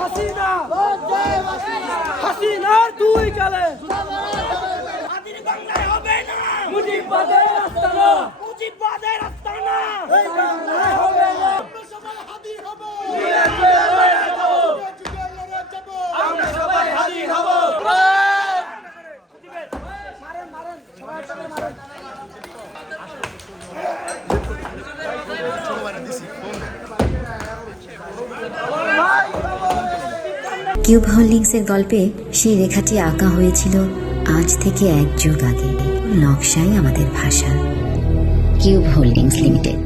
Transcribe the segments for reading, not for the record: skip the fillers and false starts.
হাসিনা হাসিনার দুই গালে স্বাধীন বাংলায় হবে না মুজিববাদের আস্তানা মুজিববাদের আস্তানা এই বাংলায় হবে না আমরা সবাই হাজির হব আমরা সবাই হাজির হব কিউব হোল্ডিংসের গল্পে সেই রেখাটি আঁকা হয়েছিল আজ থেকে 1 যুগ আগে। নকশাই আমাদের ভাষা। Cube holdings limited.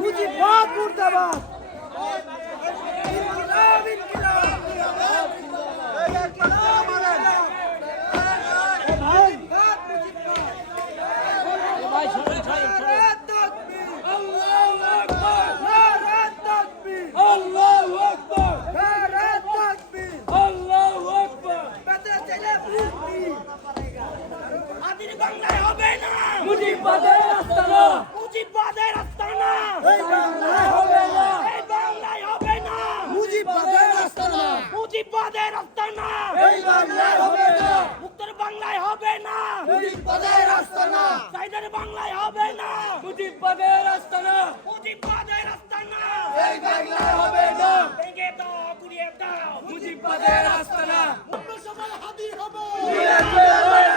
মুজিববাদ মুর্দাবাদ স্বাধীন বাংলায় হবে না মুজিববাদের আস্তানা মুজিববাদের আস্তানা এই বাংলায় হবে না এই বাংলায় হবে না মুজিববাদের আস্তানা মুজিববাদের আস্তানা এই বাংলায় হবে না মুক্তের বাংলায় হবে না মুজিববাদের আস্তানা সাইদের বাংলায় হবে না মুজিববাদের আস্তানা মুজিববাদের আস্তানা এই বাংলায় হবে না ভেঙে দাও গুড়িয়ে দাও মুজিববাদের আস্তানা আমরা সবাই হাজির হব মুজিববাদের